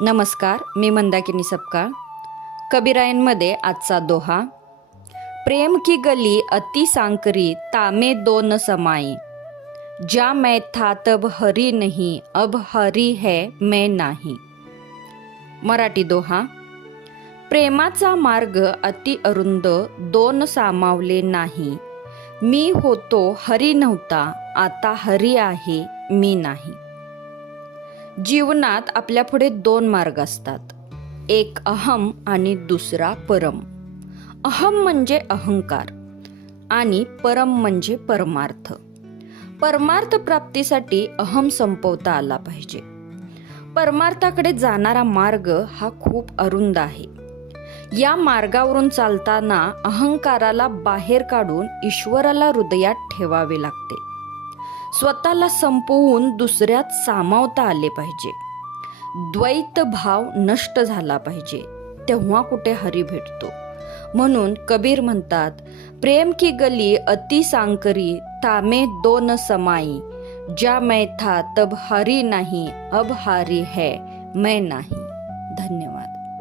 नमस्कार, मी मंदाकिनी सपकाळ. कबीरायनमध्ये आजचा दोहा. प्रेम की गली अति सांकरी तामे दोन समाई, जा मैं था तब हरी नहीं अब हरी है मैं नाही. मराठी दोहा. प्रेमाचा मार्ग अति अरुंद दोन सामावले नाही, मी होतो हरी नव्हता आता हरी आहे मी नाही. जीवनात आपल्यापुढे दोन मार्ग असतात, एक अहम आणि दुसरा परम. अहम म्हणजे अहंकार आणि परम म्हणजे परमार्थ. परमार्थ प्राप्तीसाठी अहम संपवता आला पाहिजे. परमार्थाकडे जाणारा मार्ग हा खूप अरुंद आहे. या मार्गावरून चालताना अहंकाराला बाहेर काढून ईश्वराला हृदयात ठेवावे लागते. स्वतःला संपवून दुसऱ्यात सामावता आले पाहिजे. द्वैत भाव नष्ट झाला पाहिजे, तेव्हा कुठे हरी भेटतो. म्हणून कबीर म्हणतात, प्रेम की गली अति सांकरी तामे दोन समाई, जा मैं था तब हरी नहीं अब हारी है मैं नाही. धन्यवाद.